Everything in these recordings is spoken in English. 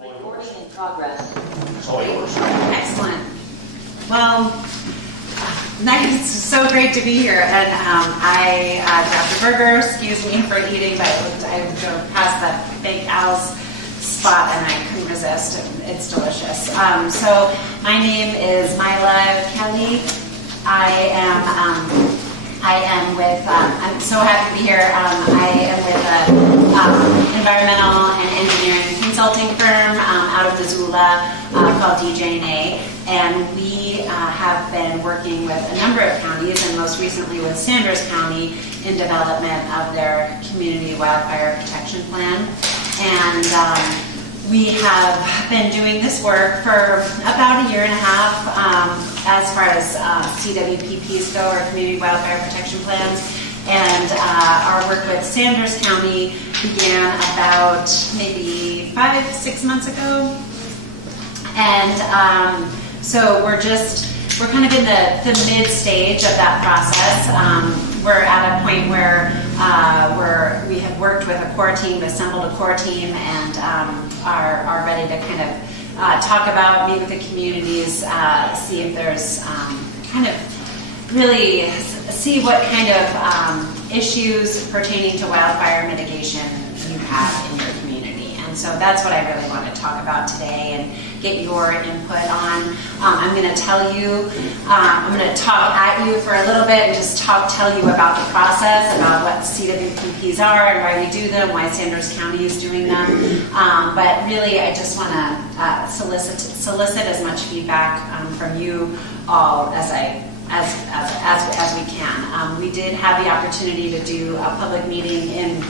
Recording in progress. It's all yours. Excellent. Well, nice. It's so great to be here. And Dr. Berger, excuse me for eating, but I drove past that Fake Al's spot and I couldn't resist. It's delicious. So my name is Mila Kennedy. I'm so happy to be here. I am with an environmental and engineering consulting firm out of Missoula called DJNA, and we have been working with a number of counties, and most recently with Sanders County in development of their Community Wildfire Protection Plan. And we have been doing this work for about a year and a half as far as CWPPs go, or Community Wildfire Protection Plans. And our work with Sanders County began about maybe 5-6 months ago. And so we're kind of in the mid stage of that process. We're at a point where we have worked with a core team, assembled a core team, and are ready to kind of talk about, meet with the communities, see if there's kind of really see what kind of issues pertaining to wildfire mitigation you have in your community. And so that's what I really want to talk about today and get your input on. I'm going to tell you, I'm going to talk at you for a little bit and just tell you about the process, about what CWPPs are and why we do them, why Sanders County is doing them. But really, I just want to solicit as much feedback from you all as we can. We did have the opportunity to do a public meeting in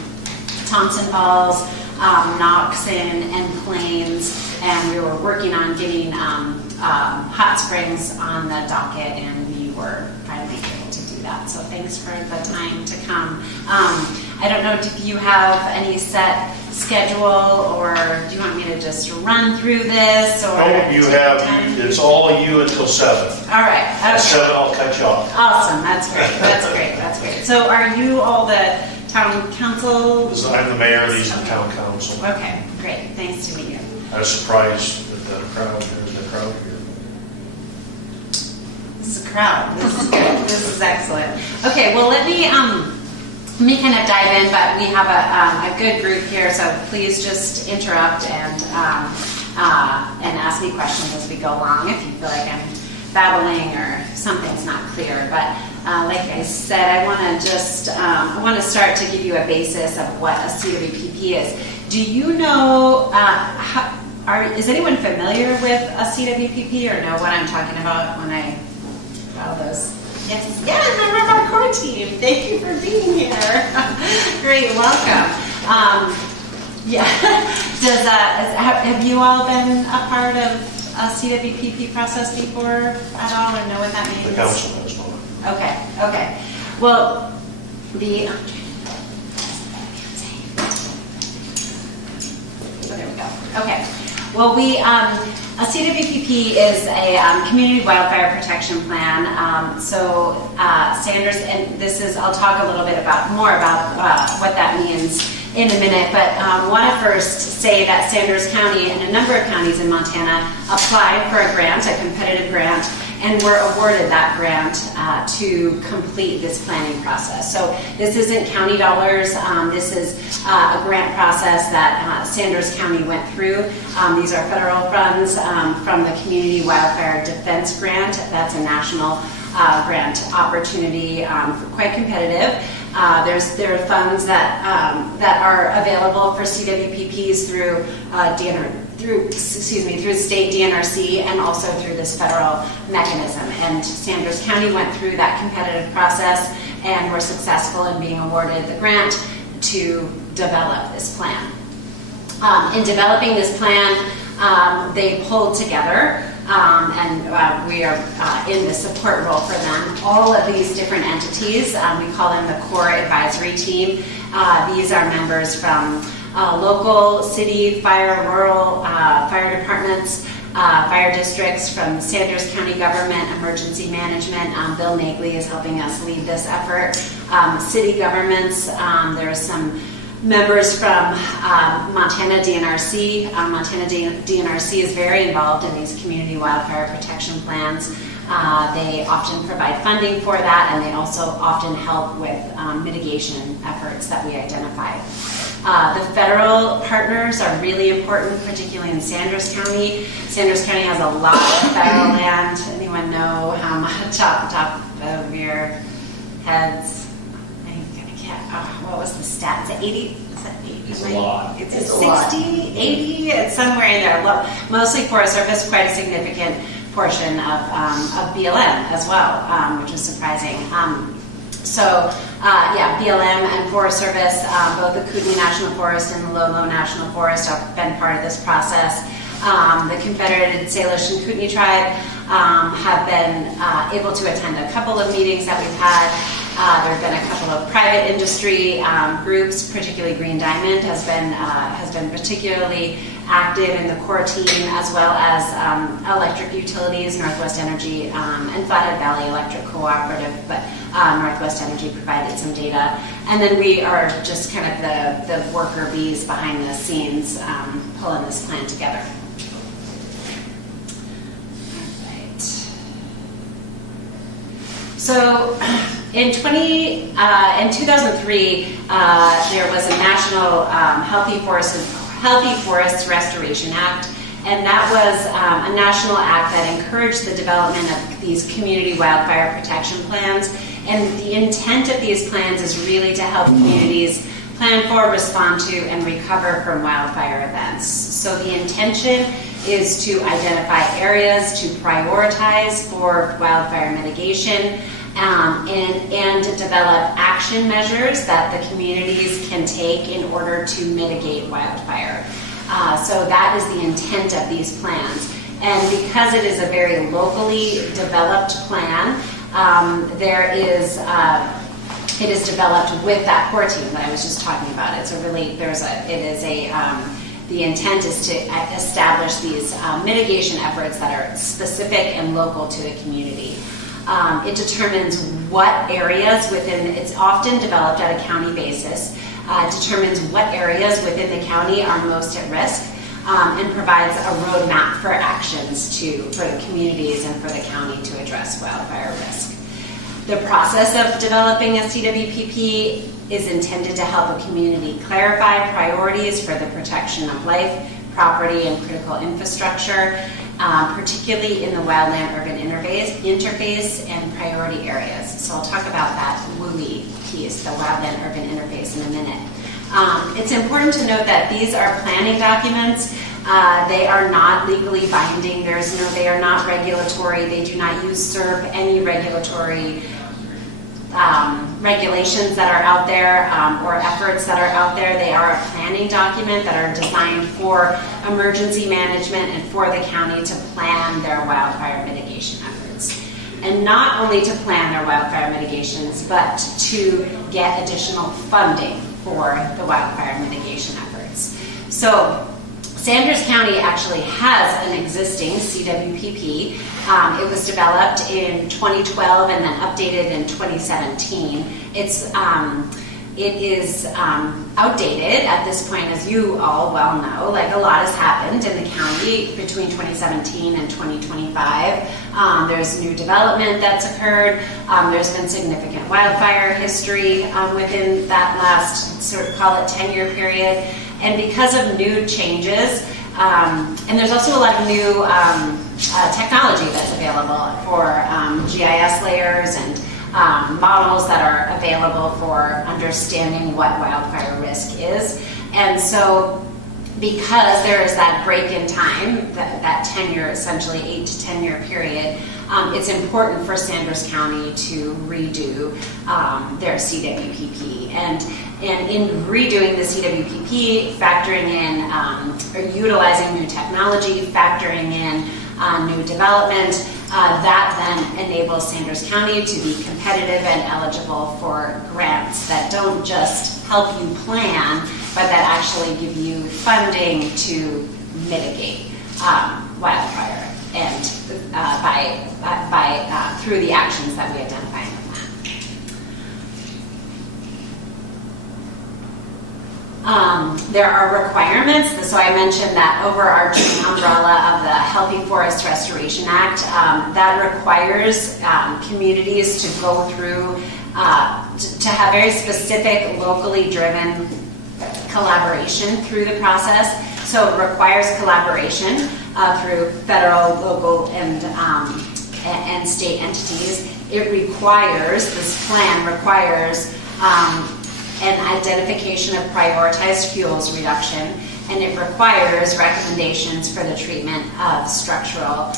Thompson Falls, Knoxon, and Plains, and we were working on getting Hot Springs on the docket, and we were finally able to do that. So thanks for the time to come. I don't know if you have any set schedule, or do you want me to just run through this? Or it's all you until 7. All right. Okay. At 7, I'll cut you off. Awesome. That's great. That's great. So are you all the town council? I'm the mayor, these are the town council. Okay, great. Thanks to meet you. I was surprised at the crowd here. This is a crowd. This is good. This is excellent. Okay, well, let me kind of dive in, but we have a good group here, so please just interrupt and ask me questions as we go along if you feel like I'm babbling or something's not clear. But like I said, I want to start to give you a basis of what a CWPP is. Do you know, is anyone familiar with a CWPP or know what I'm talking about when I all those? Yes, member of our core team. Thank you for being here. Great, welcome. Have you all been a part of a CWPP process before at all, or know what that means? The council has one. Okay. Well, there we go. Okay. Well, a CWPP is a Community Wildfire Protection Plan. Sanders, and I'll talk a little bit more about what that means in a minute, but I want to first say that Sanders County and a number of counties in Montana applied for a grant, a competitive grant, and were awarded that grant to complete this planning process. So this isn't county dollars. This is a grant process that Sanders County went through. These are federal funds from the Community Wildfire Defense Grant. That's a national grant opportunity, quite competitive. There are funds that are available for CWPPs through through state DNRC and also through this federal mechanism. And Sanders County went through that competitive process and were successful in being awarded the grant to develop this plan. In developing this plan, they pulled together, and we are in the support role for them, all of these different entities. We call them the core advisory team. These are members from local, city, fire, rural, fire departments, fire districts, from Sanders County government, emergency management. Bill Nagley is helping us lead this effort. City governments, there's some members from Montana DNRC. Montana DNRC is very involved in these community wildfire protection plans. They often provide funding for that, and they also often help with mitigation efforts that we identify. The federal partners are really important, particularly in Sanders County. Sanders County has a lot of federal land. Anyone know how much off the top of your heads? What was the stat? Is it 80? Is that 80? It's a lot. It's 60, 80? It's somewhere in there. Mostly Forest Service, quite a significant portion of BLM as well, which is surprising. BLM and Forest Service, both the Kootenai National Forest and the Lolo National Forest have been part of this process. The Confederated Salish and Kootenai Tribe have been able to attend a couple of meetings that we've had. There have been a couple of private industry groups, particularly Green Diamond has been particularly active in the core team, as well as electric utilities, Northwest Energy, and Flathead Valley Electric Cooperative, but Northwest Energy provided some data. And then we are just kind of the worker bees behind the scenes pulling this plan together. So in 2003, there was a national Healthy Forests Restoration Act, and that was a national act that encouraged the development of these community wildfire protection plans. And the intent of these plans is really to help communities plan for, respond to, and recover from wildfire events. So the intention is to identify areas to prioritize for wildfire mitigation, and to develop action measures that the communities can take in order to mitigate wildfire. So that is the intent of these plans. And because it is a very locally developed plan, it is developed with that core team that I was just talking about. The intent is to establish these mitigation efforts that are specific and local to the community. It determines what areas it's often developed at a county basis, determines what areas within the county are most at risk, and provides a roadmap for actions for the communities and for the county to address wildfire risk. The process of developing a CWPP is intended to help a community clarify priorities for the protection of life, property, and critical infrastructure, particularly in the wildland-urban interface and priority areas. So I'll talk about that WUI piece, the wildland-urban interface, in a minute. It's important to note that these are planning documents. They are not legally binding. They are not regulatory. They do not usurp any regulatory regulations that are out there or efforts that are out there. They are a planning document that are designed for emergency management and for the county to plan their wildfire mitigation efforts. And not only to plan their wildfire mitigations, but to get additional funding for the wildfire mitigation efforts. So Sanders County actually has an existing CWPP. It was developed in 2012 and then updated in 2017. It is outdated at this point, as you all well know. Like, a lot has happened in the county between 2017 and 2025. There's new development that's occurred. There's been significant wildfire history within that last, sort of call it 10-year period. And because of new changes, and there's also a lot of new technology that's available for GIS layers and models that are available for understanding what wildfire risk is. And so because there is that break in time, that 10-year, essentially 8 to 10-year period, it's important for Sanders County to redo their CWPP. And in redoing the CWPP, factoring in or utilizing new technology, factoring in new development, that then enables Sanders County to be competitive and eligible for grants that don't just help you plan, but that actually give you funding to mitigate wildfire, and through the actions that we identify in the plan. There are requirements. So I mentioned that overarching umbrella of the Healthy Forest Restoration Act that requires communities to go through, to have very specific, locally driven collaboration through the process. So it requires collaboration through federal, local, and state entities. It requires, this plan requires an identification of prioritized fuels reduction, and it requires recommendations for the treatment of structural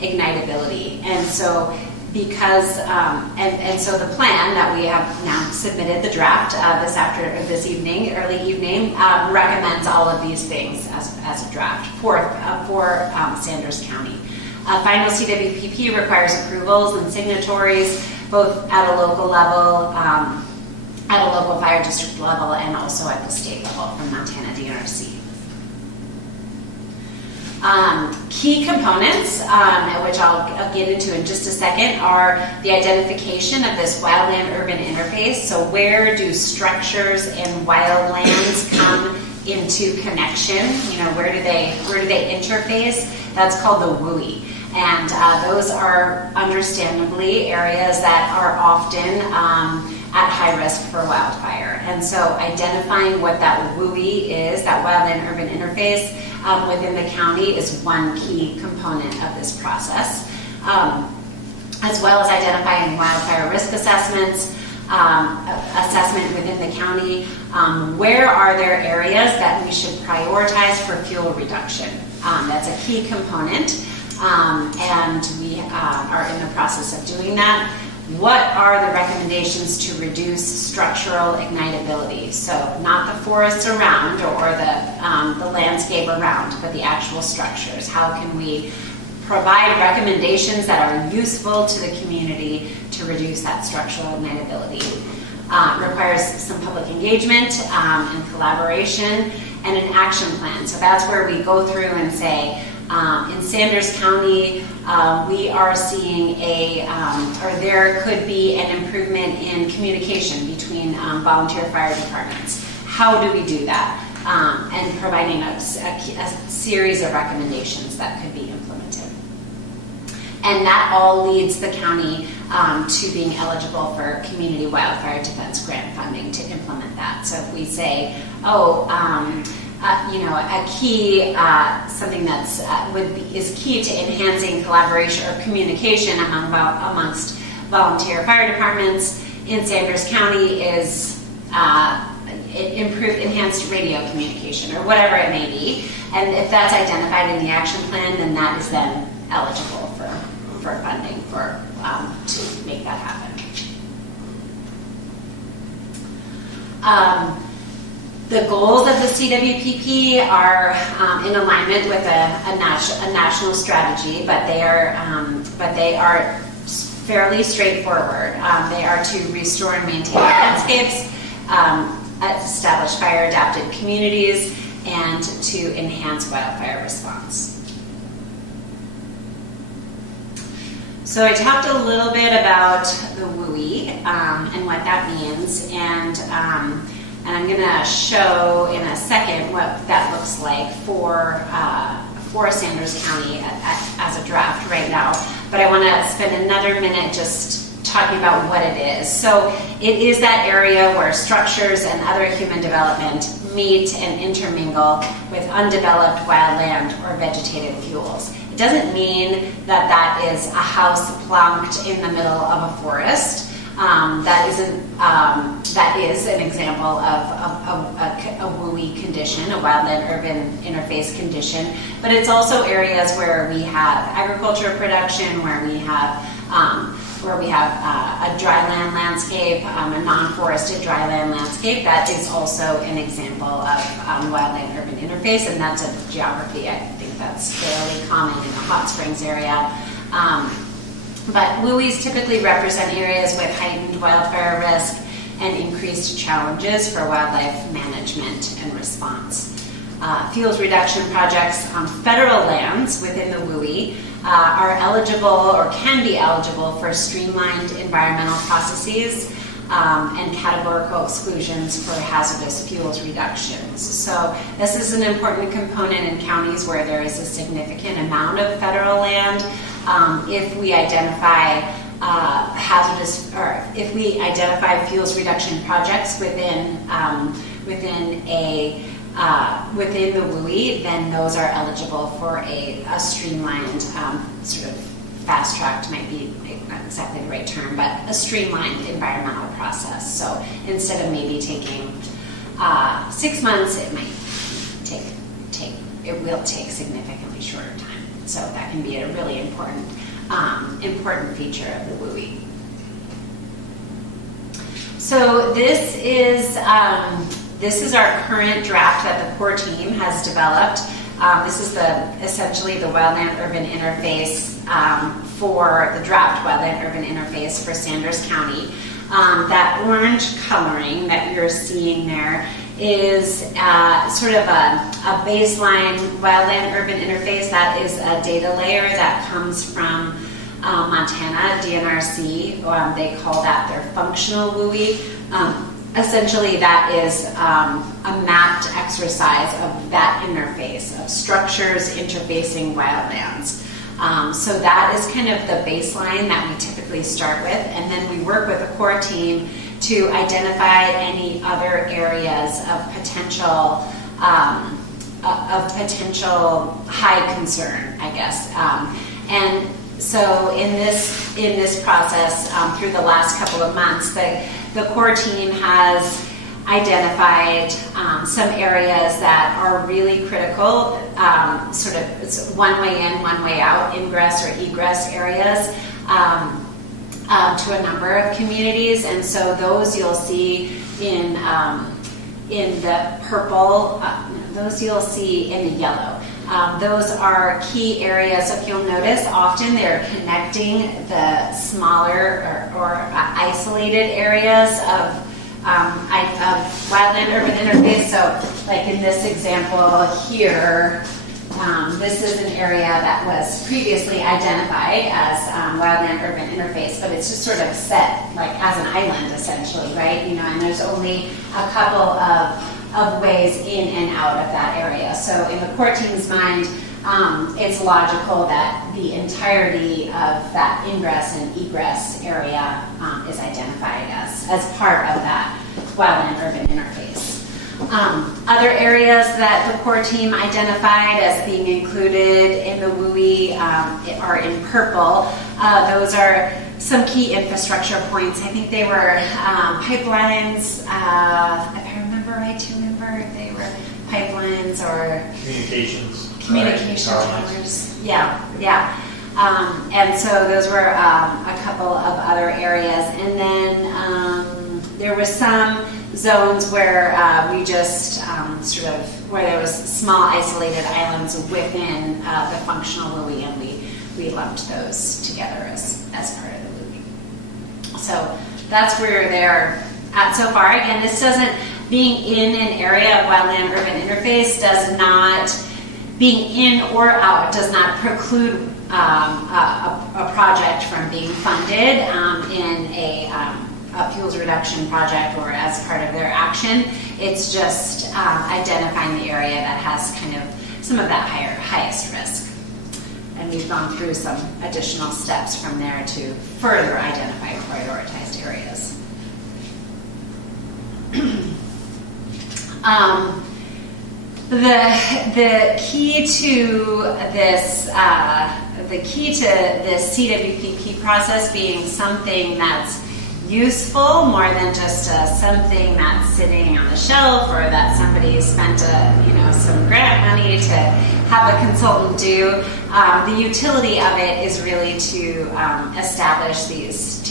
ignitability. And so because, and so the plan that we have now submitted, the draft this evening, early evening, recommends all of these things as a draft for Sanders County. Final CWPP requires approvals and signatories, both at a local level, at a local fire district level, and also at the state level from Montana DNRC. Key components, which I'll get into in just a second, are the identification of this wildland-urban interface. So where do structures and wildlands come into connection? You know, where do they interface? That's called the WUI. And those are understandably areas that are often at high risk for wildfire. And so identifying what that WUI is, that wildland-urban interface within the county, is one key component of this process. As well as identifying wildfire risk assessments, assessment within the county. Where are there areas that we should prioritize for fuel reduction? That's a key component. And we are in the process of doing that. What are the recommendations to reduce structural ignitability? So not the forests around or the landscape around, but the actual structures. How can we provide recommendations that are useful to the community to reduce that structural ignitability? Requires some public engagement and collaboration and an action plan. So that's where we go through and say, in Sanders County, we are seeing or there could be an improvement in communication between volunteer fire departments. How do we do that? And providing a series of recommendations that could be implemented. And that all leads the county to being eligible for Community Wildfire Defense Grant funding to implement that. So if we say, a key, something that's is key to enhancing collaboration or communication amongst volunteer fire departments in Sanders County is enhanced radio communication or whatever it may be. And if that's identified in the action plan, then that is then eligible for funding to make that happen. The goals of the CWPP are in alignment with a national strategy, but they are fairly straightforward. They are to restore and maintain landscapes, establish fire-adapted communities, and to enhance wildfire response. So I talked a little bit about the WUI and what that means, and I'm going to show in a second what that looks like for Sanders County as a draft right now. But I want to spend another minute just talking about what it is. So it is that area where structures and other human development meet and intermingle with undeveloped wildland or vegetated fuels. It doesn't mean that that is a house plonked in the middle of a forest. That is an example of a WUI condition, a wildland-urban interface condition. But it's also areas where we have agriculture production, where we have a dryland landscape, a non-forested dryland landscape. That is also an example of wildland-urban interface, and that's a geography I think that's fairly common in the Hot Springs area. But WUIs typically represent areas with heightened wildfire risk and increased challenges for wildlife management and response. Fuels reduction projects on federal lands within the WUI are eligible or can be eligible for streamlined environmental processes and categorical exclusions for hazardous fuels reductions. So this is an important component in counties where there is a significant amount of federal land. If we identify if we identify fuels reduction projects within the WUI, then those are eligible for a streamlined sort of fast-tracked, might be not exactly the right term, but a streamlined environmental process. So instead of maybe taking 6 months, it might will take significantly shorter time. So that can be a really important feature of the WUI. So this is our current draft that the core team has developed. This is essentially the wildland-urban interface for the draft wildland-urban interface for Sanders County. That orange coloring that you're seeing there is sort of a baseline wildland-urban interface. That is a data layer that comes from Montana, DNRC. They call that their functional WUI. Essentially, that is a mapped exercise of that interface of structures interfacing wildlands. So that is kind of the baseline that we typically start with, and then we work with the core team to identify any other areas of potential high concern, I guess. And so in this process, through the last couple of months, the core team has identified some areas that are really critical, sort of it's one way in, one way out, ingress or egress areas to a number of communities. And so those you'll see in the purple, those you'll see in the yellow. Those are key areas. If you'll notice, often they're connecting the smaller or isolated areas of wildland-urban interface. So like in this example here, this is an area that was previously identified as wildland-urban interface, but it's just sort of set like as an island essentially, right? And there's only a couple of ways in and out of that area. So in the core team's mind, it's logical that the entirety of that ingress and egress area is identified as part of that wildland-urban interface. Other areas that the core team identified as being included in the WUI are in purple. Those are some key infrastructure points. I think they were pipelines, if I remember right, do you remember if they were pipelines or communication towers? Yeah. And so those were a couple of other areas. And then there were some zones where we just where there was small isolated islands within the functional WUI, and we lumped those together as part of the WUI. So that's where they're at so far. Again, this doesn't, being in an area of wildland-urban interface does not, being in or out does not preclude a project from being funded in a fuels reduction project or as part of their action. It's just identifying the area that has kind of some of that highest risk. And we've gone through some additional steps from there to further identify prioritized areas. The key to this CWPP process being something that's useful more than just something that's sitting on the shelf or that somebody spent some grant money to have a consultant do. The utility of it is really to establish these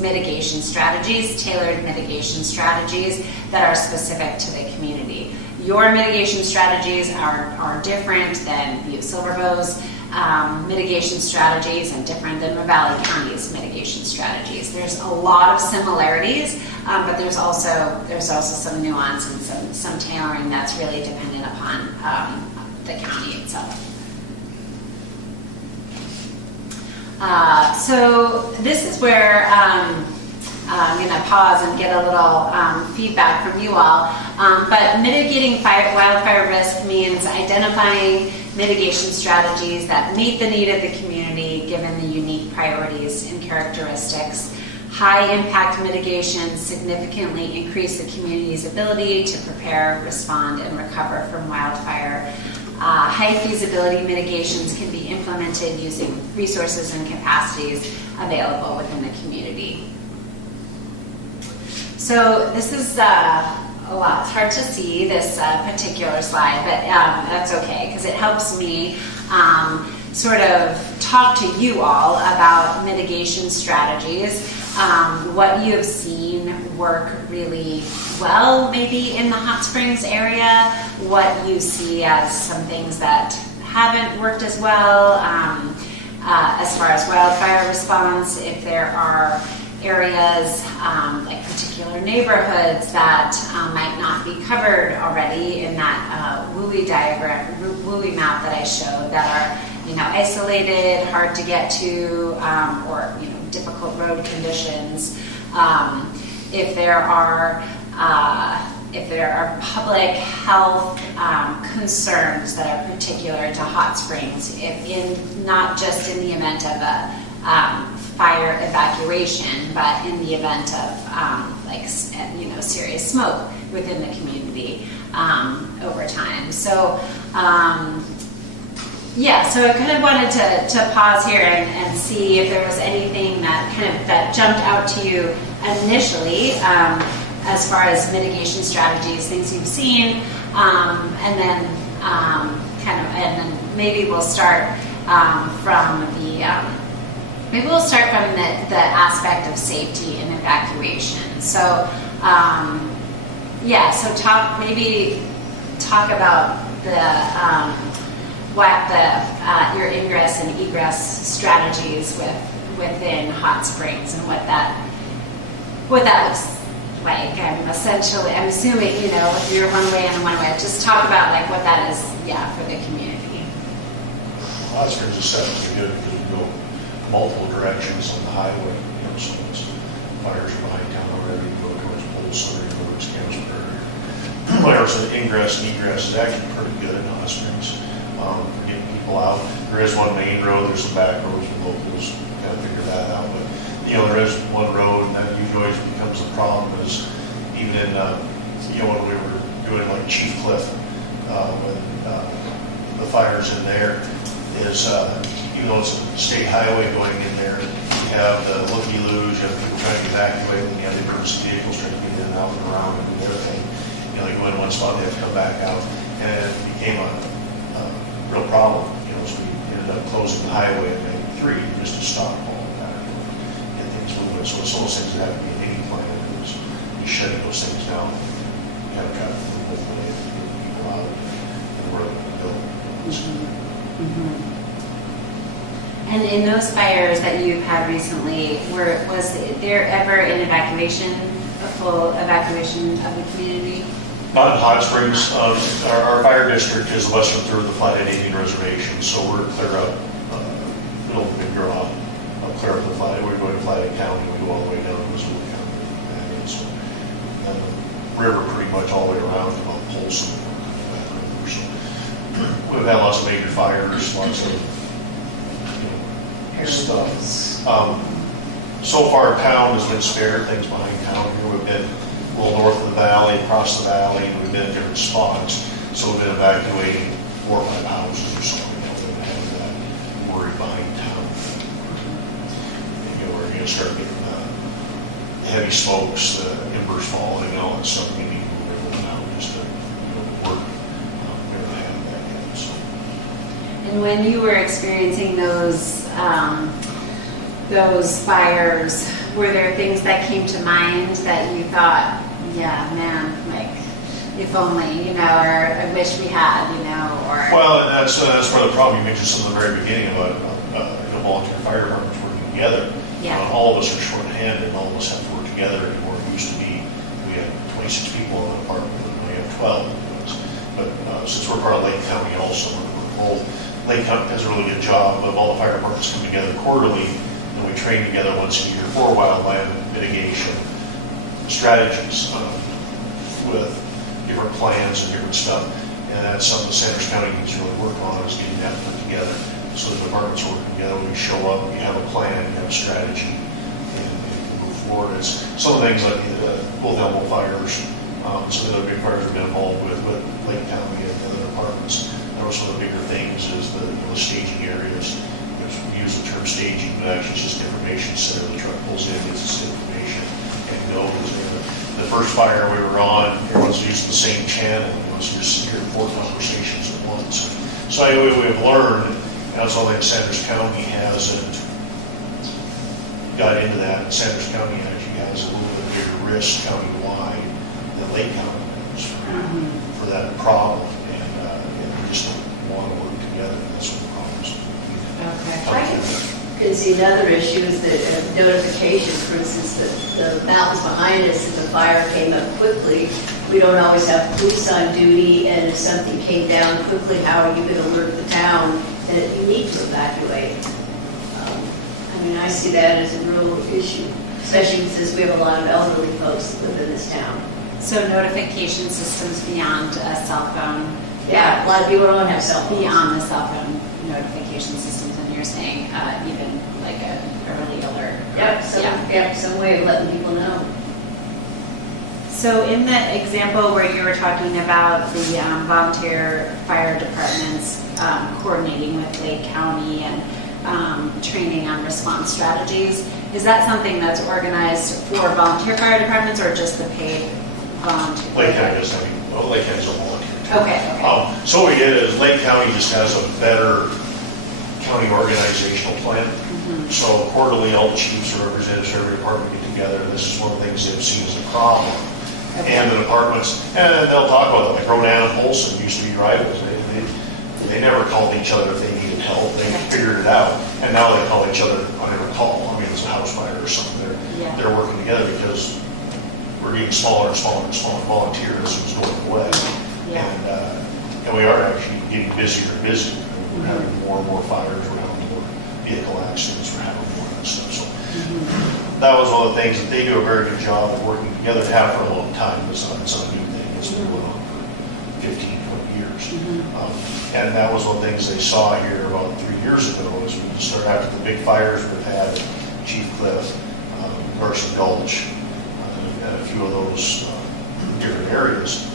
mitigation strategies, tailored mitigation strategies that are specific to the community. Your mitigation strategies are different than Butte-Silver-Bow's mitigation strategies and different than Ravalli County's mitigation strategies. There's a lot of similarities, but there's also some nuance and some tailoring that's really dependent upon the county itself. So this is where I'm going to pause and get a little feedback from you all. But mitigating wildfire risk means identifying mitigation strategies that meet the need of the community given the unique priorities and characteristics. High impact mitigations significantly increase the community's ability to prepare, respond, and recover from wildfire. High feasibility mitigations can be implemented using resources and capacities available within the community. So this is a lot. It's hard to see this particular slide, but that's okay because it helps me sort of talk to you all about mitigation strategies, what you have seen work really well maybe in the Hot Springs area, what you see as some things that haven't worked as well as far as wildfire response, if there are areas like particular neighborhoods that might not be covered already in that WUI diagram, WUI map that I showed that are, you know, isolated, hard to get to, or, you know, difficult road conditions. If there are public health concerns that are particular to Hot Springs, not just in the event of a fire evacuation, but in the event of serious smoke within the community over time. So so I kind of wanted to pause here and see if there was anything that jumped out to you initially as far as mitigation strategies, things you've seen, and then maybe we'll start from the aspect of safety and evacuation. So talk about your ingress and egress strategies within Hot Springs and what that looks like. I'm assuming, you know, if you're one way and one way, just talk about like what that is, for the community. Hot Springs is set to be good because we go multiple directions on the highway, you know, so it's fires are behind town already, you go towards Polson, you go towards Campsburg. Whereas the ingress and egress is actually pretty good in Hot Springs for getting people out. There is one main road, there's some back roads with locals, kind of figure that out, but you know, there is one road, and that usually always becomes a problem is even in, when we were doing like Chief Cliff, when the fires in there is, even though it's a state highway going in there, you have the looky-loos, you have people trying to evacuate, and you have the emergency vehicles trying to get in and out and around and do everything. You know, they go in one spot, they have to come back out, and it became a real problem. You know, so we ended up closing the highway at maybe 3 just to stop all of that, get things moving. So it's those things that have to be in any plan. Is you shutting those things down, you have traffic from both ways, to get people out, and we're able to build. And in those fires that you've had recently, was there ever an evacuation, a full evacuation of the community? Not in Hot Springs. Our fire district is the western third of the Flathead Indian Reservation, so we're clear up middle of Big Draw, clear up the Flathead. We're going to Flathead County, we go all the way down to Missoula County. And so, the river pretty much all the way around to about Polson. So we've had lots of major fires, lots of stuff. So far, town has been spared, things behind town. We've been a little north of the valley, across the valley, and we've been in different spots. So we've been evacuating 4 or 5 houses or something. You know, we've been having that worry behind town. And, you know, we're going to start getting heavy smokes, the embers falling, and all that stuff. We need to move everything out just to work. We don't have that yet. So. And when you were experiencing those fires, were there things that came to mind that you thought, yeah, man, like, if only, you know, or I wish we had, you know, or... Well, that's where the problem you mentioned from the very beginning about volunteer fire departments working together. Yeah. All of us are short-handed, and all of us have to work together anymore. It used to be we had 26 people in the department, and now we have 12. But since we're part of Lake County also, Lake County does a really good job of all the fire departments come together quarterly, and and we train together once a year for wildland mitigation strategies with different plans and different stuff. And that's something that Sanders County needs to really work on, is getting that put together. So the departments work together, when you show up, you have a plan, you have a strategy, and you move forward. It's some of the things like the both Elmo fires, some of the big fires we've been involved with Lake County and other departments. And also the bigger things is the staging areas. We use the term staging, but actually it's just information center. The truck pulls in, gets its information, and goes. The first fire we were on, everyone's using the same channel. So you're hearing 4 conversations at once. So anyway, we've learned, and that's all that Sanders County hasn't got into that. Sanders County actually has a little bit bigger risk countywide than Lake County does for that problem, and we just don't want to work together. That's what the problem is. Okay. I can see another issue is that notifications, for instance, the mountains behind us, if the fire came up quickly, we don't always have police on duty, and if something came down quickly, how are you going to alert the town that you need to evacuate? I mean, I see that as a real issue, especially since we have a lot of elderly folks that live in this town. So notification systems beyond a cell phone? Yeah, a lot of people don't have cell phones. Beyond the cell phone notification systems, and you're saying even like an early alert? Yep, some way of letting people know. So in the example where you were talking about the volunteer fire departments coordinating with Lake County and training on response strategies, is that something that's organized for volunteer fire departments or just the paid volunteer? Lake County does, Lake County's a volunteer too. Okay. So what we did is Lake County just has a better county organizational plan. So quarterly, all the chiefs or representatives of every department get together, and this is one of the things they've seen as a problem. Okay. And the departments, and they'll talk about it, like Rodan and Polson used to be rivals. They never called each other if they needed help. They figured it out, and now they call each other on every call. I mean, it's a house fire or something. They're working together because we're getting smaller and smaller and smaller volunteers who's going away. And we are actually getting busier and busier. We're having more and more fires. We're having more vehicle accidents. We're having more of that stuff. So that was one of the things that they do a very good job of working together to have for a long time. It's not a new thing. It's been going on for 15, 20 years. And that was one of the things they saw here about 3 years ago is we started after the big fires we've had at Chief Cliff, Carson Gulch, and a few of those different areas,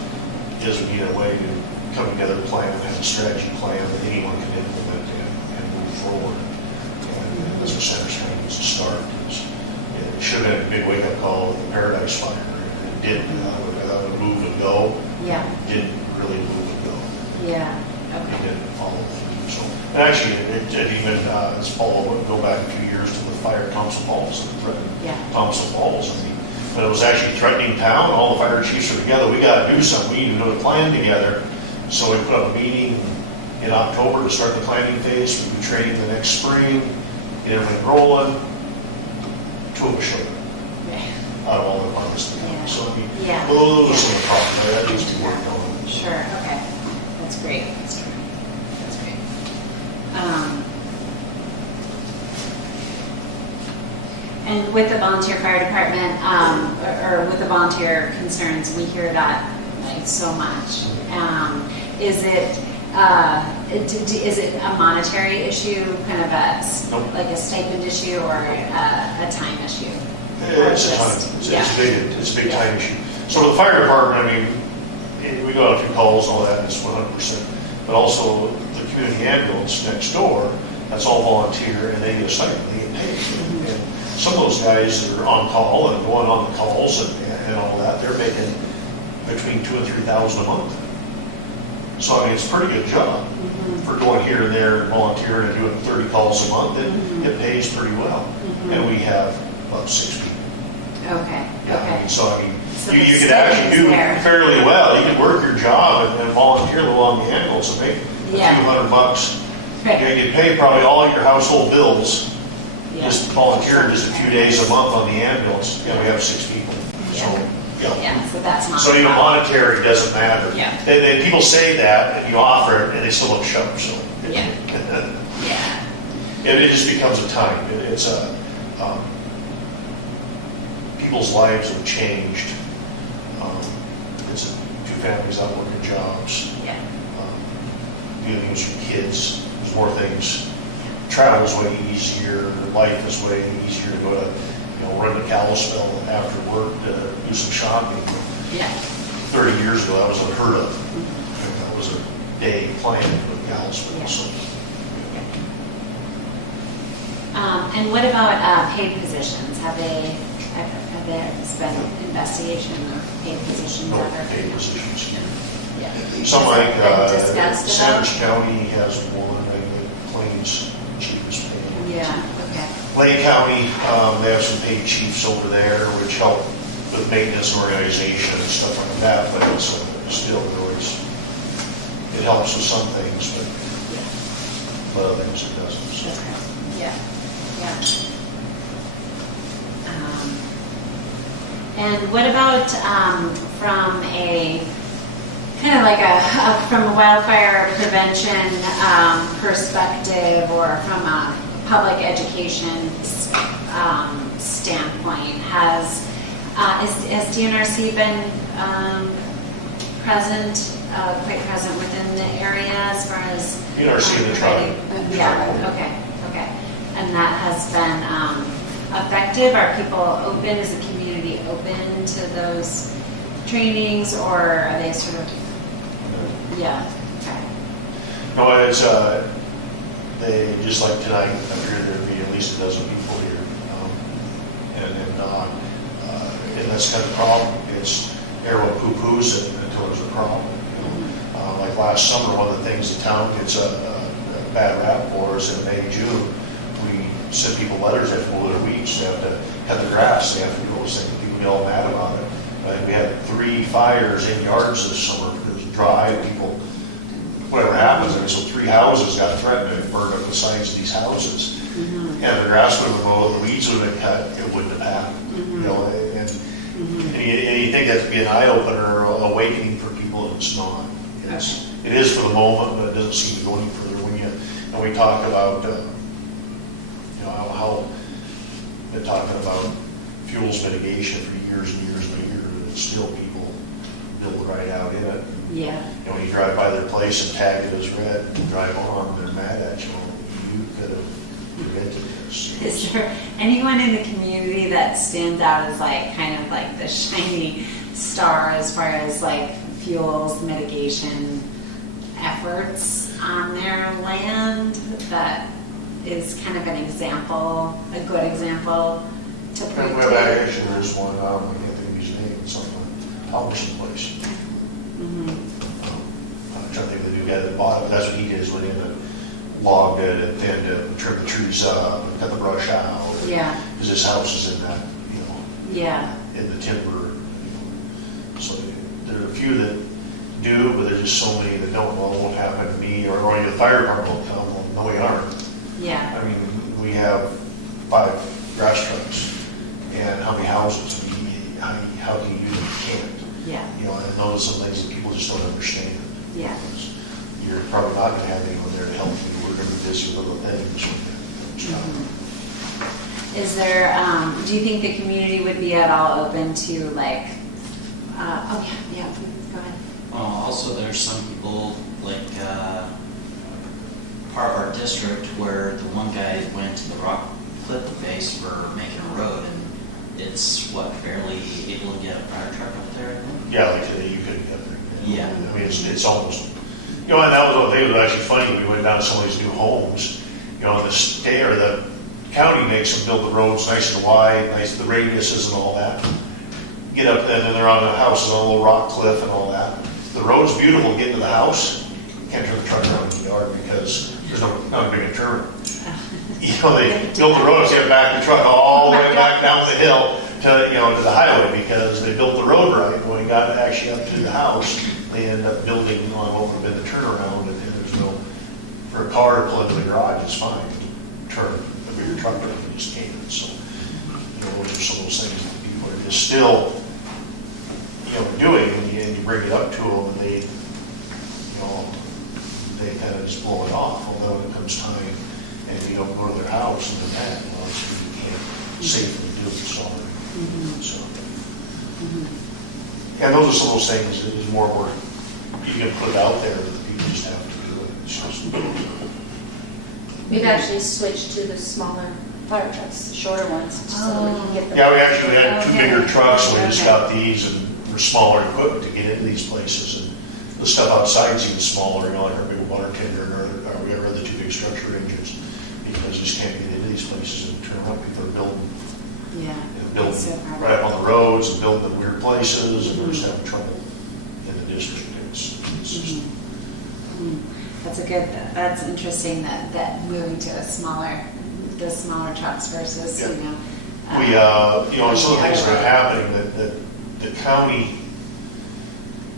is we need a way to come together, plan, and have a strategy plan that anyone can implement and move forward. And that's where Sanders County needs to start. It should have been a big wake-up call with the Paradise Fire. It didn't. That would move and go. Yeah. It didn't really move and go. Yeah. It Okay. didn't follow through. So, and actually, it even it's go back a few years to the fire at Thompson Falls. It threatened Thompson Falls. I mean, but it was actually threatening town. All the fire chiefs are together. We got to do something. We need to do a plan together. So we put up a meeting in October to start the planning phase. We do training the next spring, get everything rolling. 2 of us showed out of all the departments. So I mean, those are some of the problems that needs to be worked on. Sure. Okay. That's great. That's great. And with the volunteer fire department, or with the volunteer concerns, we hear that like so much. Is it a monetary issue, kind of like a stipend issue, or a time issue? It's a time. It's a big time issue. So the fire department, I mean, we got a few calls, all that, it's 100%. But also the community ambulance next door, that's all volunteer, and they get a stipend, they get paid. And some of those guys that are on call and going on the calls and all that, they're making between $2,000 and $3,000 a month. So I mean, it's a pretty good job for going here and there and volunteering and doing 30 calls a month. It pays pretty well. And we have about 6 people. Okay. So I mean, you could actually do fairly well. You could work your job and volunteer along the ambulance and make a few $100. Right. You could pay probably all your household bills just volunteering just a few days a month on the ambulance. We have 6 people. So that's not. So even monetary doesn't matter. People say that and you offer it and they still don't show. So it just becomes a time. people's lives have changed. It's two families out working jobs. Yeah. Dealing with your kids, there's more things. Travel's way easier, life is way easier to go to, run to Kalispell after work to do some shopping. Yeah. 30 years ago, that was unheard of. That was a day planned for Kalispell. Yeah. So. And what about paid positions? Have there been investigation of paid positions No ever? paid positions. Yeah. Some Has like it been discussed about? Sandwich County has one, I think Plains chiefs paid. Yeah, okay. Lake County, they have some paid chiefs over there, which help with maintenance organization and stuff like that, but it's still always, it helps with some things, but other things it doesn't. So. Okay. Yeah, yeah. And what about from a kind of like from a wildfire prevention perspective, or from a public education standpoint? Has DNRC been quite present within the area as far as DNRC in the tribe. Yeah. Okay. And that has been effective. Are people open? Is the community open to those trainings, or are they sort of? Yeah. Okay. No, it's, they, just like tonight, I figured there'd be at least a dozen people here. And that's kind of the problem. It's everyone poo-poos it until there's a problem. Like last summer, one of the things the town gets a bad rap for is in May, June, we send people letters after all their weeds. They have to cut the grass. They have to do all those things. People get all mad about it. We had 3 fires in yards this summer. It was dry. People, whatever happens, I mean, so 3 houses got threatened to burn up the sides of these houses. And the grass would have been mowed, the weeds would have been cut, it wouldn't have happened. And you think that to be an eye-opener, awakening for people, and it's not. It is for the moment, but it doesn't seem to go any further. And we talk about, how they're talking about fuels mitigation for years and years and years, and still people build right out in it. Yeah. When you drive by their place and tag it as red, and drive on, they're mad at you. You could have prevented this. Is there anyone in the community that stands out as like kind of like the shiny star as far as like fuels mitigation efforts on their land that is kind of an example, a good example to point Well, to? actually, there's one, I can't think of his name, it's something, publishing place. I'm trying to think of the new guy that bought it, that's what he did, is went in and logged it and then trimmed the trees up and cut the brush out. Yeah. Because his house is in that, Yeah. in the timber. So there are a few that do, but there's just so many that don't. Well, it won't happen to me, or the fire department will come. Well, no, we aren't. Yeah. I mean, we have 5 grass trucks, and how many houses? How can you do it? You can't. Yeah. And those are some things that people just don't understand. Yeah. You're probably not going to have anyone there to help you. We're going to be busy with other things. Is there, do you think the community would be at all open to like, go ahead. Also, there's some people, like part of our district, where the one guy went to the rock cliff face for making a road, and it's barely able to get a fire truck up there. Yeah, like today you couldn't get there. Yeah. I mean, it's almost, and that was one thing that was actually funny. We went down to some of these new homes, the state or the county makes them build the roads nice and wide, nice, the radiuses and all that. Get up there, and then they're on the house on a little rock cliff and all that. The road's beautiful to get into the house. You can't turn the truck around in the yard because there's not a big turn. They built the road, so you have to back the truck all the way back down the hill to the highway because they built the road right. When we got actually up to the house, they ended up building on what would have been the turnaround, and there's no, for a car to pull into the garage, it's fine. Turn a bigger truck around, you just can't. So, those are some of those things that people are just still, doing, and you bring it up to them, and they kind of just blow it off. Although when it comes time, and you don't go to their house and they're mad, you safely do it, so. And those are some of those things that is more work you can put out there that the people just have to do it. It's just, We've actually switched to the smaller fire trucks, the shorter ones, so that we can get them. yeah, we actually had two Okay. bigger trucks, so we just Okay. got these and we're smaller equipped to get into these places. And the stuff outside is even smaller, like our big water tender or we have the two big structure engines, because you just can't get into these places and turn around. People are building Yeah. building It's so hard. right up on the roads and building in weird places, and we're just having trouble in the district. It's just, That's interesting that moving to the smaller trucks versus, Yeah. you know. we, some of the things that are happening that the county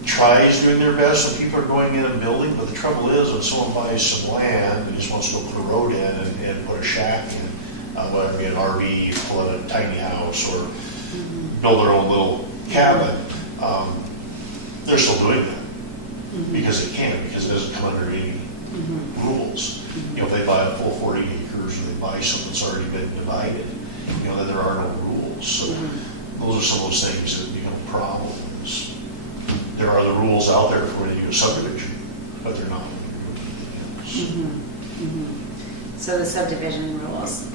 tries doing their best when people are going in and building, but the trouble is when someone buys some land and just wants to go put a road in and put a shack in, whether it be an RV, pull out a tiny house, or build their own little cabin, they're still doing that because they can, because it doesn't come under any rules. If they buy a full 40 acres or they buy something that's already been divided, then there are no rules. So those are some of those things that become problems. There are the rules out there for when you do a subdivision, but they're not. So the subdivision rules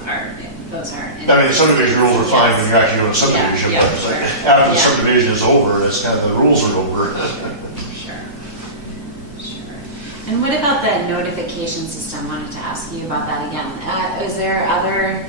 those are. I mean, the subdivision rules are fine when you're actually doing a subdivision, Yeah, but it's like sure. after the Yeah. subdivision is over, it's kind of the rules are over. Sure. And what about the notification system? I wanted to ask you about that again. Is there other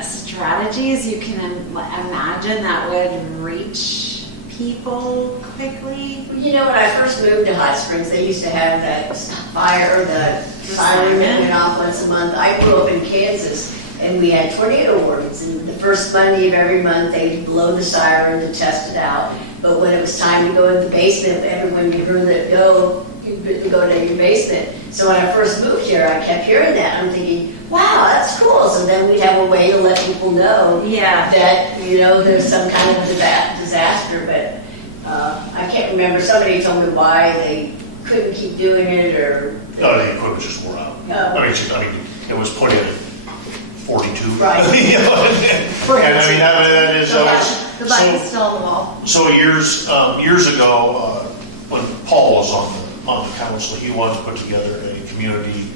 strategies you can imagine that would reach people quickly? When I first moved to Hot Springs, they used to have that fire, the siren that went off once a month. I grew up in Kansas, and we had tornado warnings. And the first Monday of every month, they'd blow the siren to test it out. But when it was time to go in the basement, everyone you heard it go to your basement. So when I first moved here, I kept hearing that. I'm thinking, wow, that's cool. So then we'd have a way to let people know Yeah. that, there's some kind of disaster. But I can't remember. Somebody told me why they couldn't keep doing it, or No, the equipment just wore out. Oh. I mean, it was put in at 42. Right. And I mean, that is always. The button is still on the wall. So years ago, when Paul was on the council, he wanted to put together a community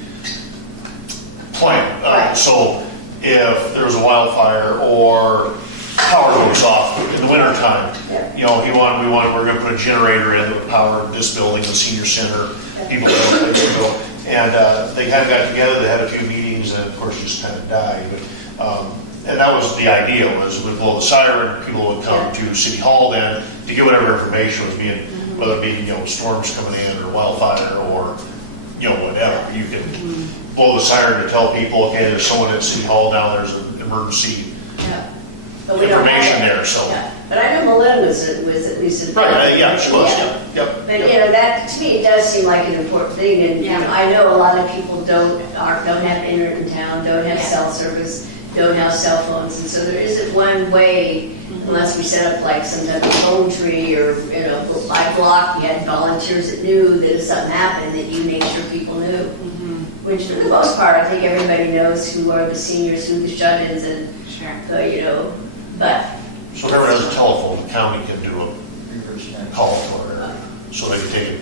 plan. Right. So if there was a wildfire or power goes off in the wintertime, we're going to put a generator in that would power this building, the senior center, people that have places to go. And they kind of got together, they had a few meetings, and of course just kind of died. But, and that was the idea, was we'd blow the siren, people would come to City Hall then to get whatever information was being, whether it be, storms coming in or wildfire or, whatever. You can blow the siren to tell people, okay, there's someone at City Hall now, there's an emergency But we don't have information it. there, so. Yeah. But I know Melinda was at least involved. Right, yeah, she was, Yeah. yep. But that to me it does seem like an important thing, and Yeah. I know a lot of people don't have internet in town, don't have Yeah. cell service, don't have cell phones, and so there isn't one way unless we set up like some type of phone tree or by block. We had volunteers that knew that if something happened, that you made sure people knew. Which for the most part, I think everybody knows who are the seniors, who the shut-ins, and Sure. but. So whoever has a telephone, the county can do a call for it. So they can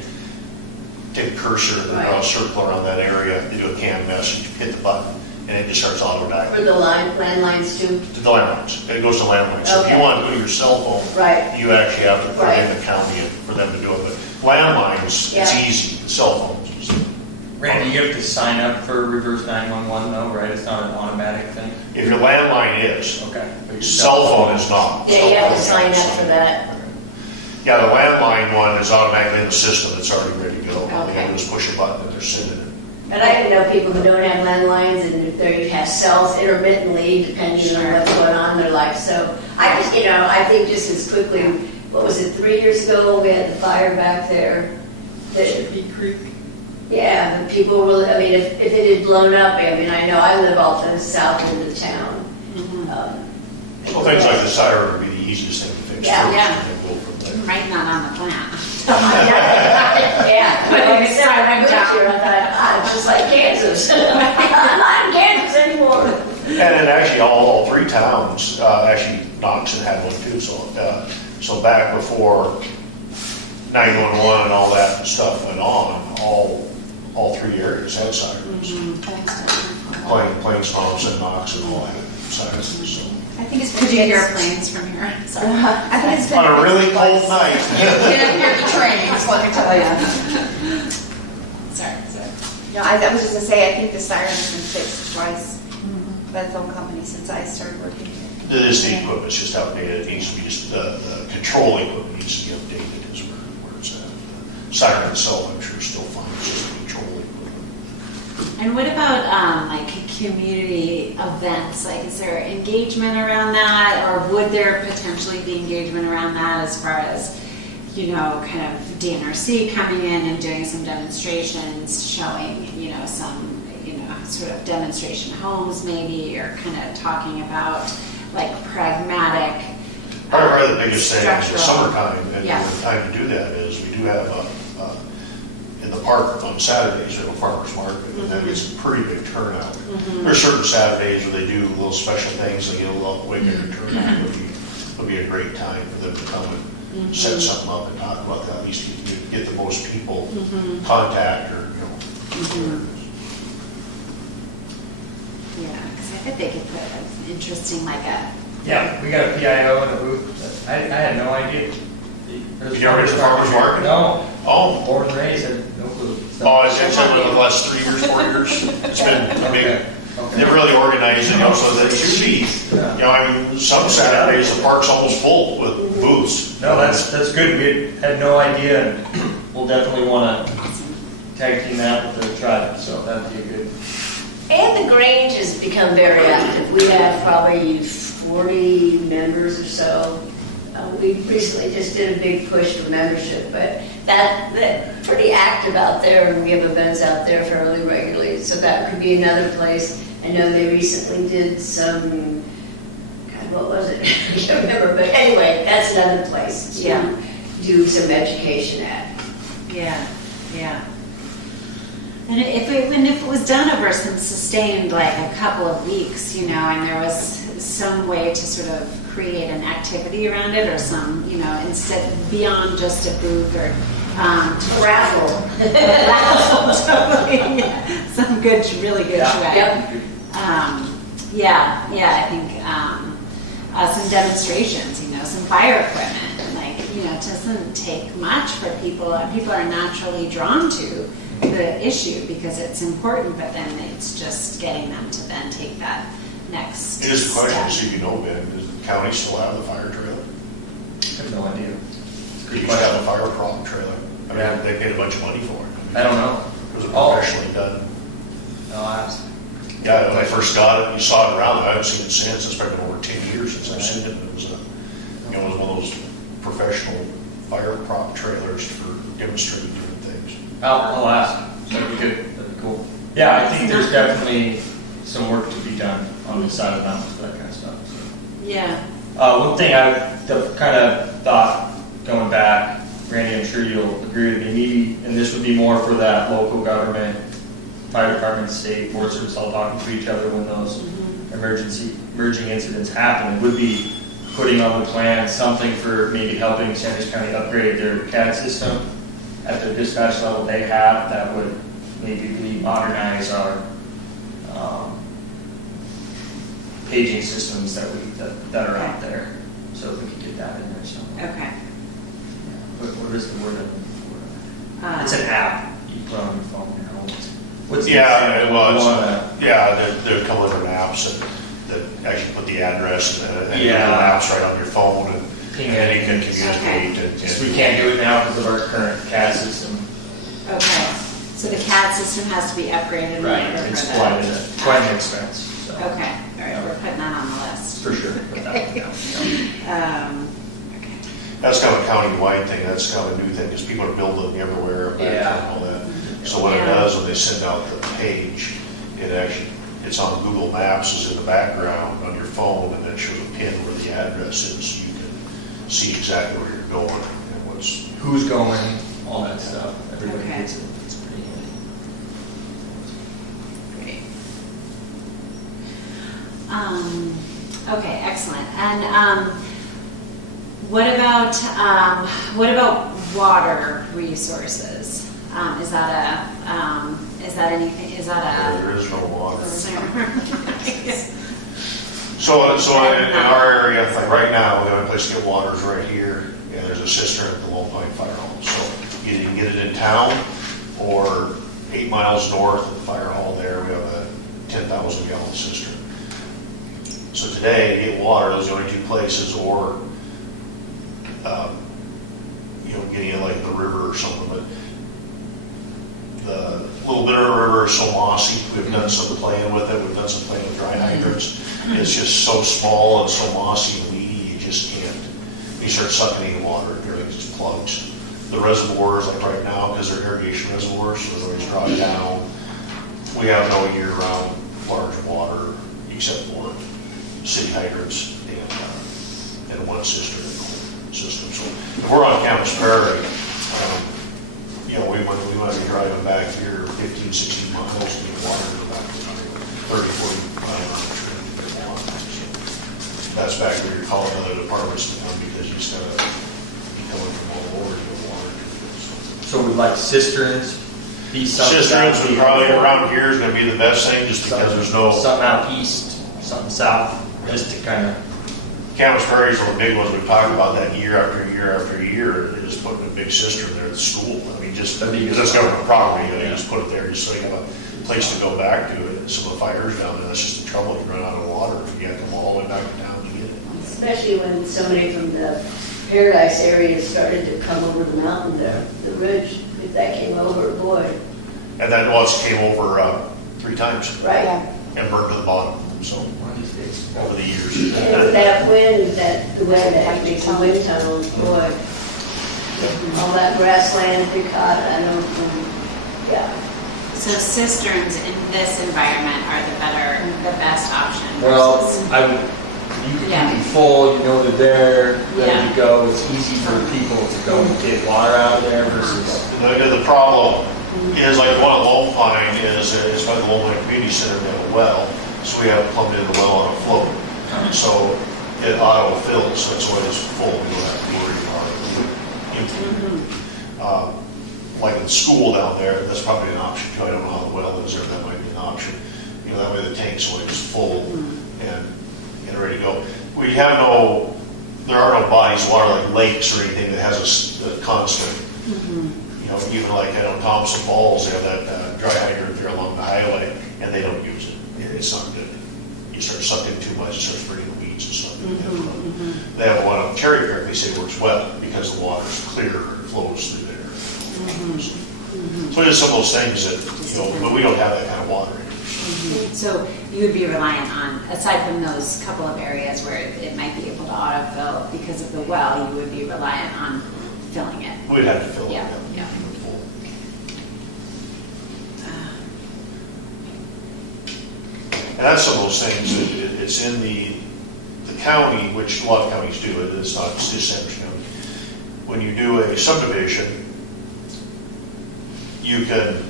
take a cursor and draw a circle around that area, they do a canned message, hit the button, and it just starts auto-dialing. For the landlines too? To the landlines, it goes to landlines. So if you Okay. want to do your cell phone, Right. you actually have to put it in Right. the county for them to do it. But landlines, it's Yeah. easy, cell phones. Randy, you have to sign up for reverse 911 though, right? It's not an automatic thing? If your landline is, Okay. But your cell phone is not. Yeah, you have to sign up for that. Yeah, the landline one is automatically in the system, it's already ready to go. All they Okay. have to do is push a button and they're sending it. But I know people who don't have landlines and if they have cells intermittently, depending on what's going on in their life. So I just, I think just as quickly, what was it, 3 years ago, we had the fire back there. Yeah, but people really, if it had blown up, I know I live off the south end of town. Well, things like the siren would be the easiest thing to fix. Yeah. first, Yeah. and then go from there. Writing that on the plan. Yeah, but like I said, I moved here, I thought, it's just like Kansas. I'm not in Kansas anymore. And then actually, all three towns, actually Knox had one too, so back before 911 and all that stuff went on, all three areas had sirens. Plains, Thompson, Knox, and all had sirens, so. I think it's Could you hear it's- planes from here? Sorry. I think it's been On a really fixed cold twice. night. You didn't hear the trains, let me tell you. Sorry. No, I was just gonna say, I think the siren's been fixed twice by the phone company since I started working here. It is the equipment's just outdated, it needs to be, just the control equipment needs to be updated is where it's at. The siren itself, I'm sure, is still fine, it's just the control equipment. And what about like community events? Like, is there engagement around that, or would there potentially be engagement around that as far as, you know, kind of DNRC coming in and doing some demonstrations, showing, you know, some, you know, sort of demonstration homes maybe, or kind of talking about like pragmatic. Probably the biggest thing is the structural- summertime, and Yeah. the time to do that is, we do have in the park on Saturdays, we have a farmer's market, and that gets a pretty big turnout. There's certain Saturdays where they do little special things, they get a little way bigger turnout, would be a great time for them to come and set something up and talk about that, at least you can get the most people contact, or, you know. Yeah, because I bet they could put an interesting, like a, Yeah, we got a PIO and a booth. I had no idea. You never been to the farmer's market? No. Oh, Born and raised, had no clue. So- oh, it's been in the last 3 years, 4 years, it's been big. Okay. They really organize it, you know, so that it should be, you know, I mean, some Saturdays, the park's almost full with booths. No, that's good. We had no idea, and we'll definitely want to tag team that with the tribe, so that'd be a good. And the Grange has become very active. We have probably 40 members or so. We recently just did a big push for membership, but they're pretty active out there, and we have events out there fairly regularly, so that could be another place. I know they recently did some, God, what was it? I can't remember, but anyway, that's another place to Yeah. do some education at. yeah, yeah. And if it was done over some sustained, like a couple of weeks, you know, and there was some way to sort of create an activity around it, or some, you know, instead, beyond just a booth, or Raffle. totally, yeah. Some good, really good swag. Yep. I think some demonstrations, you know, some fire equipment, like, you know, it doesn't take much for people. People are naturally drawn to the issue because it's important, but then it's just getting them to then take that next It is the question, step. see if you know, Ben, does the county still have the fire trailer? I have no idea. It's a They good used to have a question. fire prop trailer. I Yeah. mean, they paid a bunch of money for it. I don't know. It was Oh. professionally done. I'll ask. Yeah, when I first got it, you saw it around, I haven't seen it since, it's probably been over 10 years since I've seen it. It was it was one of those professional fire prop trailers for demonstrating different things. I'll ask. That'd be good. That'd be cool. Yeah, I think there's definitely some work to be done on this side of the mountain for that kind of stuff. So. Yeah. One thing I kind of thought going back, Randy, I'm sure you'll agree with me, maybe, and this would be more for that local government, fire department, state, forest service, all talking to each other when those emerging incidents happen. It would be putting on the plan something for maybe helping Sanders County upgrade their CAD system at the dispatch level they have. That would maybe modernize our paging systems that are out there. So if we could get that in there somewhere. Okay. What is the word? It's an app you put on your phone now. What's the Yeah, example? well, You wanna- there come other apps that actually put the address and Yeah. the maps right on your phone, and Ping and it. you can communicate. and- Just we can't do it now because of our current CAD system. Okay. So the CAD system has to be upgraded. in order for It's that. quite an expense. So. Okay. All right. We're putting that on the list. For sure. Put that one down. Okay. That's kind of a county-wide thing, that's kind of a new thing, because people are building everywhere, back and Yeah. all that. So what it Yeah. does, when they send out the page, it's on Google Maps, is in the background on your phone, and then it shows a pin where the address is, so you can see exactly where you're going and what's. Who's going? All that stuff. Everybody Okay. gets it. It's pretty handy. Great. Okay, excellent. And what about water resources? Is that anything? Is that There is no water. a? So in our area, like right now, the only place to get water is right here, and there's a cistern at the Lone Pine Fire Hall. So you can get it in town, or 8 miles north at the fire hall there, we have a 10,000 gallon cistern. So today, to get water, those are the only 2 places, or getting it like the river or something. But the little bit of the river is so mossy. We've done some playing with it. We've done some playing with dry hydrants. It's just so small and so mossy and weedy, you just can't. You start sucking in water, it just plugs. The reservoirs, like right now, because they're irrigation reservoirs, so they're always dry down. We have no year-round large water except for city hydrants and one cistern system. So if we're on Campus Prairie, we might be driving back here 15, 16 miles to get water to back to 30, 40 miles. That's back where you're calling other departments to come because you just gotta be coming from all over to get water. So would like cisterns be something? Cisterns would probably around here is gonna be the best thing just because there's no. Something out east, something south, just to kind of. Campus Prairie's one of the big ones we've talked about that year after year after year, is putting a big cistern there at the school. I mean, just because that's government property, you just put it there just so you have a place to go back to it. Some of the fires down there, that's just the trouble, you run out of water, you have to come all the way back to town to get it. Especially when somebody from the Paradise area started to come over the mountain there, the ridge, if that came over, boy, And that once came over 3 times right? and burned to the bottom, so over the years. And with that wind, the wind that makes the wind tunnels, boy, all that grassland, big cotton, I know, yeah. So cisterns in this environment are the best option. Well, versus- I would, you Yeah. can be full, you know they're there, Yeah. ready to go. It's easy for people to go and get water out of there versus. The problem is like one at Lone Pine is it's by the Lone Pine Community Center, we have a well, so we have plumbed in the well on a float. So it auto fills, that's why it's full, we don't have to worry about it. Like at school down there, that's probably an option too. I don't know how the well is there, that might be an option. That way the tank's always full and ready to go. There are no bodies of water like lakes or anything that has a constant. Even like Thompson Falls, they have that dry hydrant there along the highway, and they don't use it. It's not good. You start sucking too much, it starts bringing the weeds and stuff. They have one on Cherry Creek, they say works well because the water's clear, it flows through there. So there's some of those things that, but we don't have that kind of water here. So you would be reliant on, aside from those couple of areas where it might be able to autofill because of the well, you would be reliant on filling it. We'd have to fill it Yeah, up. yeah. Full. And that's some of those things, it's in the county, which a lot of counties do it, it's not just Sandwich County. When you do a subdivision, you can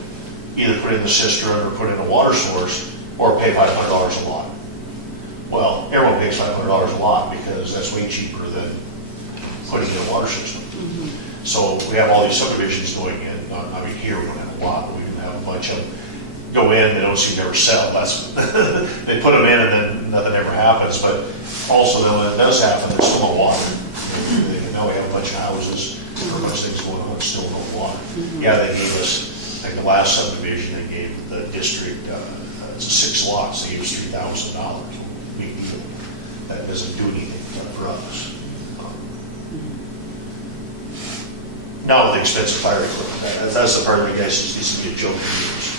either put in the cistern or put in a water source or pay $500 a lot. Well, everyone pays $500 a lot because that's way cheaper than putting in a water system. So we have all these subdivisions going in. Here we don't have a lot, but we can have a bunch of them go in, they don't seem to ever sell. They put them in and then nothing ever happens. But also then when it does happen, there's still no water. Now we have a bunch of houses, or a bunch of things going on, still no water. Yeah, they gave us, like the last subdivision, they gave the district 6 lots, they gave us $3,000. Big deal. That doesn't do anything for us. Now with the expensive fire equipment, that's the part of the guys says these can be a joke to use.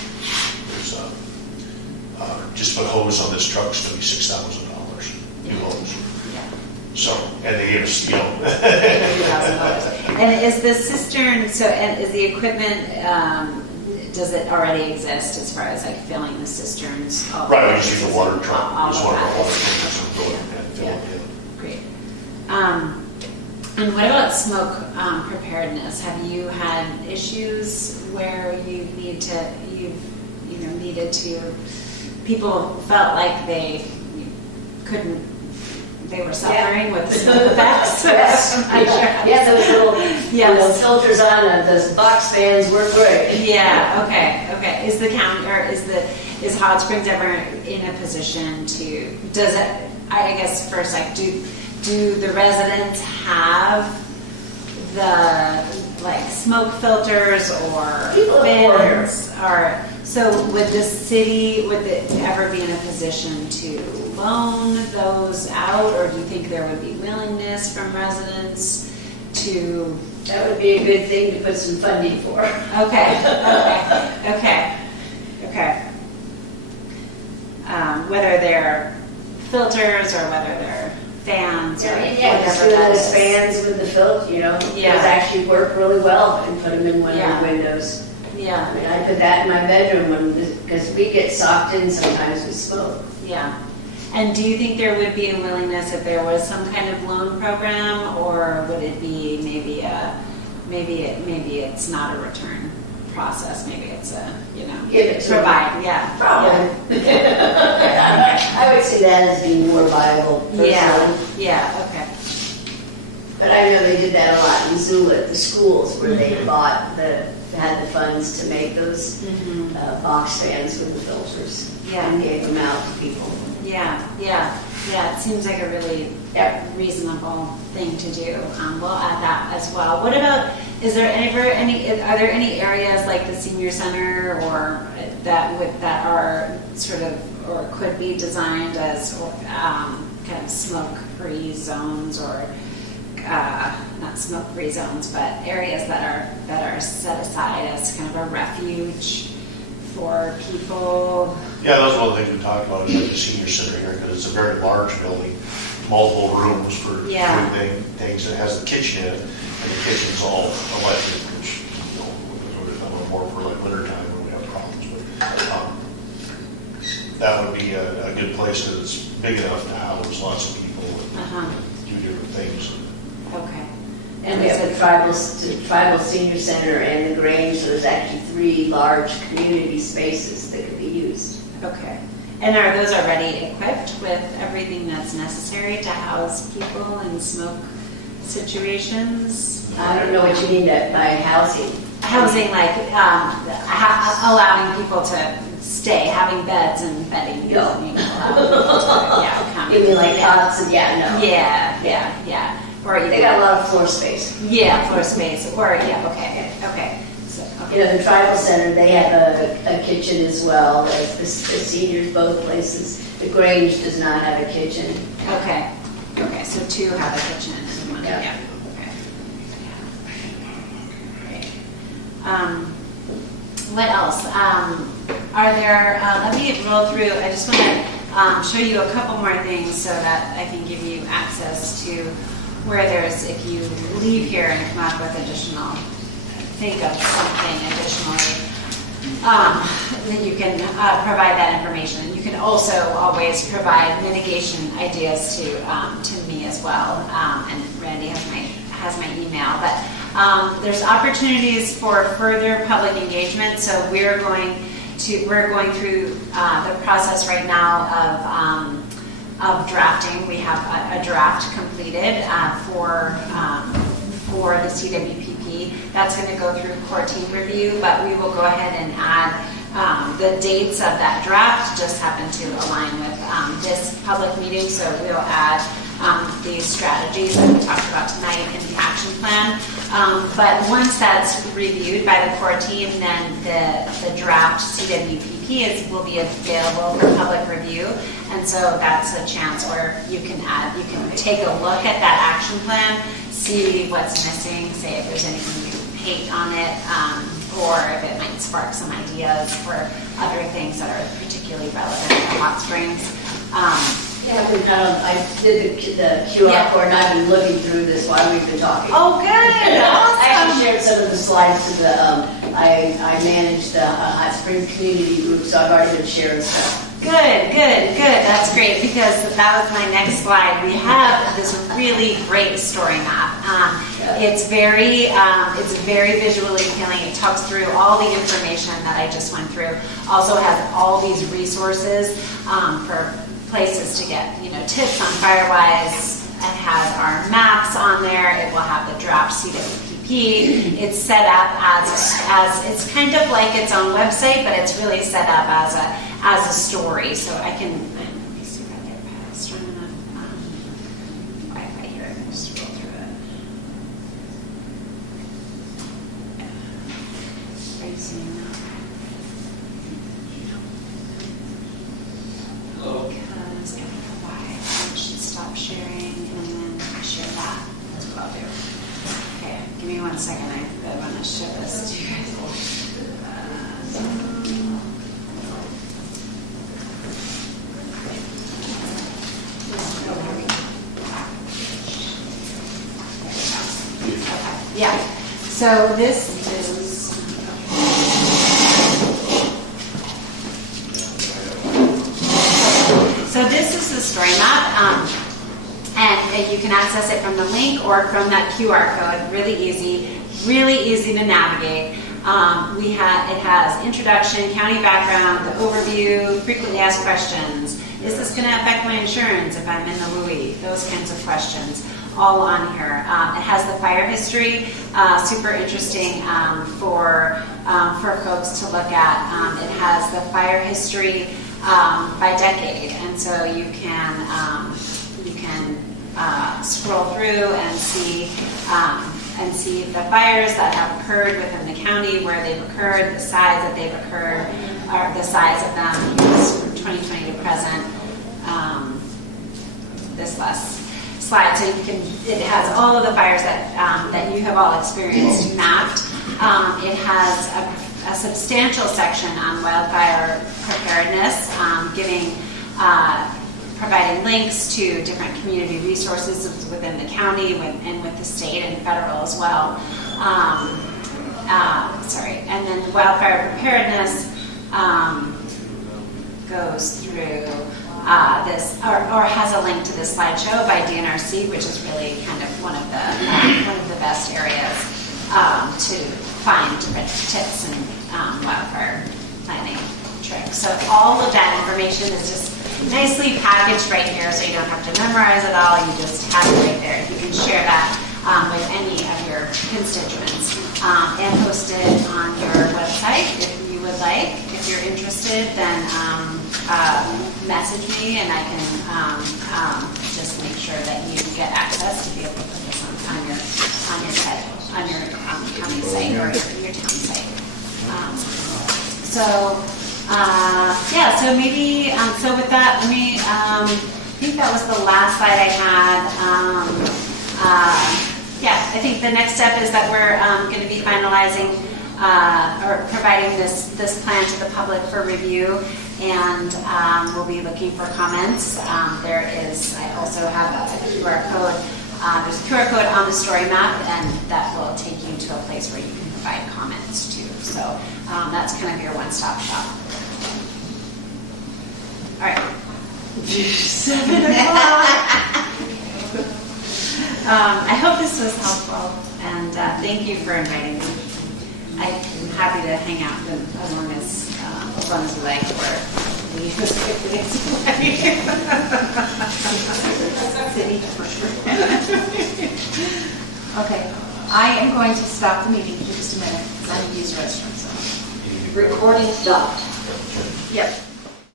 There's just put hose on this truck is going to be $6,000. New hose. So, and they gave us, And is the cistern, and is the equipment, does it already exist as far as like filling the cisterns? Right, we just use a water truck. All Just of one of that our water is- tankers and fill it and fill it in. Great. And what about smoke preparedness? Have you had issues where needed to, people felt like they they were suffering with the smoke effects. Yes. I'm not sure. Yeah, those little, Yes. filters on those box fans work great. Yeah, okay. Is the county, or is Hot Springs ever in a position to, does it, I guess first, like, do the residents have the, like, smoke filters or People are bins? Or, so would the city, would it ever be in a position to loan those out? Or do you think there would be willingness from residents to? That would be a good thing to put some funding for. Okay. Whether they're filters or whether they're fans or Yeah, just whatever do that those is. fans with the filter, Yeah. those actually work really well and put them in one Yeah. of the windows. Yeah, I mean, I put that in my bedroom because we get socked in sometimes with smoke. yeah. And do you think there would be a willingness if there was some kind of loan program, or would it be maybe it's not a return process, maybe it's a, Give it to provide, yeah. Probably. I would see that as being more viable personally. Yeah, okay. But I know they did that a lot in Missoula at the schools where they had the funds to make those Mhm. box fans with the filters. Yeah. And gave them out to people. Yeah, it seems like a really reasonable thing to do. We'll add that as well. What about, are there any areas like the senior center or that are sort of, or could be designed as kind of smoke-free zones, or not smoke-free zones, but areas that are set aside as kind of a refuge for people? Yeah, those are one of the things we talked about, is like the senior center here, because it's a very large building, multiple rooms for things. It has the kitchen in it, and the kitchen's all electric, which, there's a little more for like winter time when we have problems. But that would be a good place, because it's big enough to house lots of people and do different things. Okay. And we have the tribal senior center and the Grange, so there's actually 3 large community spaces that could be used. Okay. And are those already equipped with everything that's necessary to house people in smoke situations? I don't know what you mean by housing. Housing, like allowing people to stay, having beds and bedding. No. Allowing people to, come. You mean like cots and, no. Yeah. Or They got a lot of floor space. Yeah, floor space. Or, okay. So, The tribal center, they have a kitchen as well. The seniors, both places. The Grange does not have a kitchen. Okay, so 2 have a kitchen and 1, Yeah. okay. Great. What else? Are there, let me roll through, I just want to show you a couple more things so that I can give you access to where there's, if you leave here and come up with think of something additionally, then you can provide that information. You can also always provide mitigation ideas to me as well, and Randy has my email. But there's opportunities for further public engagement. So we're going through the process right now of drafting. We have a draft completed for the CWPP. That's going to go through core team review, but we will go ahead and add the dates of that draft. Just happen to align with this public meeting, so we'll add these strategies that we talked about tonight in the action plan. But once that's reviewed by the core team, then the draft CWPP will be available for public review. And so that's a chance where you can take a look at that action plan, see what's missing, say if there's anything you hate on it, or if it might spark some ideas for other things that are particularly relevant to Hot Springs. I did the QR code, and I've been looking through this while we've been talking. Oh, good! I actually shared some of the slides to I manage the Hot Springs community group, so I've already been sharing stuff. Good. That's great, because that was my next slide. We have this really great story map. It's very visually appealing. It talks through all the information that I just went through. Also has all these resources for places to get, tips on Firewise. It has our maps on there. It will have the draft CWPP. It's set up as it's kind of like its own website, but it's really set up as a story. So I can, let me see if I get strong enough Wi-Fi here. I can just scroll through it. Are you seeing that? Because I don't know why. I should stop sharing and then share that. That's what I'll do. Okay, give me 1 second. I want to show this to you guys. Yeah. So this is. So this is the story map, and you can access it from the link or from that QR code. Really easy to navigate. It has introduction, county background, the overview, frequently asked questions. Is this going to affect my insurance if I'm in the WUI? Those kinds of questions, all on here. It has the fire history, super interesting for folks to look at. It has the fire history by decade, and so you can scroll through and see the fires that have occurred within the county, where they've occurred, the size that they've occurred, or the size of them from 2020 to present. This last slide, so it has all of the fires that you have all experienced mapped. It has a substantial section on wildfire preparedness, providing links to different community resources within the county and with the state and federal as well. And then wildfire preparedness goes through this, or has a link to this slideshow by DNRC, which is really kind of one of the best areas to find different tips and wildfire planning tricks. So all of that information is just nicely packaged right here, so you don't have to memorize it all. You just have it right there. You can share that with any of your constituents and post it on your website if you would like. If you're interested, then message me, and I can just make sure that you get access to be able to put this on your county site or your town site. So maybe so with that, let me. I think that was the last slide I had. I think the next step is that we're going to be finalizing or providing this plan to the public for review, and we'll be looking for comments. I also have a QR code. There's a QR code on the story map, and that will take you to a place where you can provide comments too. So that's kind of your one-stop shop. All right. 7 o'clock. I hope this was helpful, and thank you for inviting me. I'm happy to hang out as long as we like, or leave as quickly as we like. Okay, I am going to stop the meeting for just a minute because I need to use the restroom. So. Recording stopped. Yep.